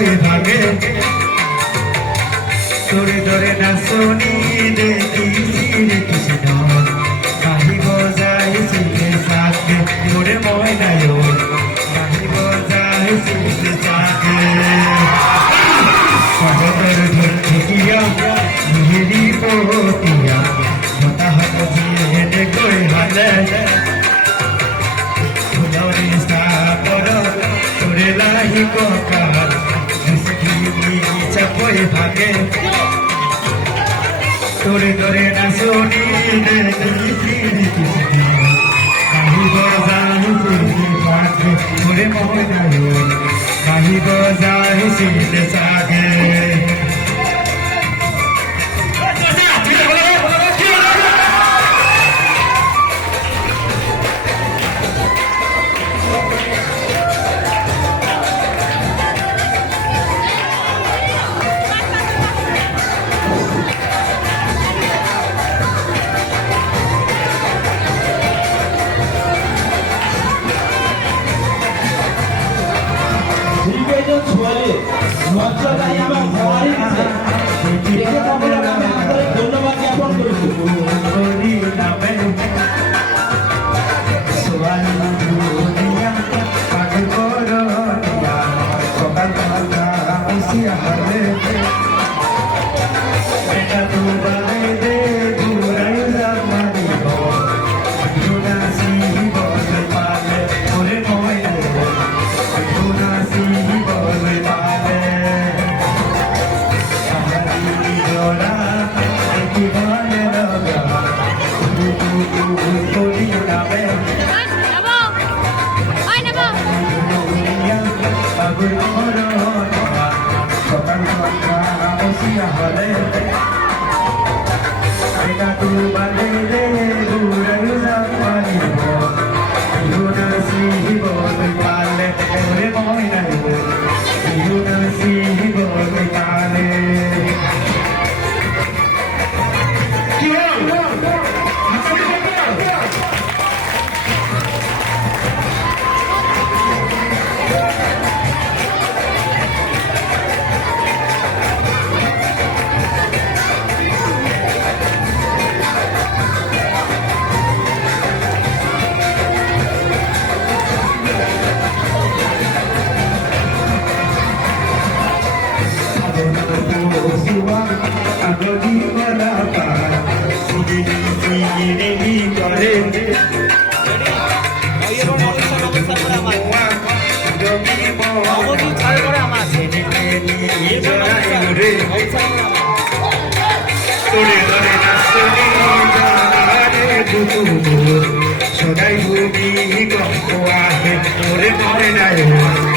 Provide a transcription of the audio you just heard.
বই ভাগে তোরে ধরে নাচনি দেখিছি রে কৃষ্ণ কাহিব যাইছিলে সাথে তোরে ময়নায় কাহিব যাইছিলে সাথে সহদর ঢোল ঠেকিয়া মেহেরি পতিয়া হতাহত দিয়ে দেখই হালে ফুলরে সাপর তোরে লাহি ককাল চাপই ভাগে তোরে তোরে নাচনি দেখিছি কাহিব যাইছিলে সাথে তোরে ময়নায় কাহিব যাইছিলে সাথে মঞ্চটাই আমার সবারই আছে দেখে সকলকে আমি আন্তরিক ধন্যবাদ জ্ঞাপন করেছি সদাই ভূমি গঙ্গ আহে তোরে মরে নাই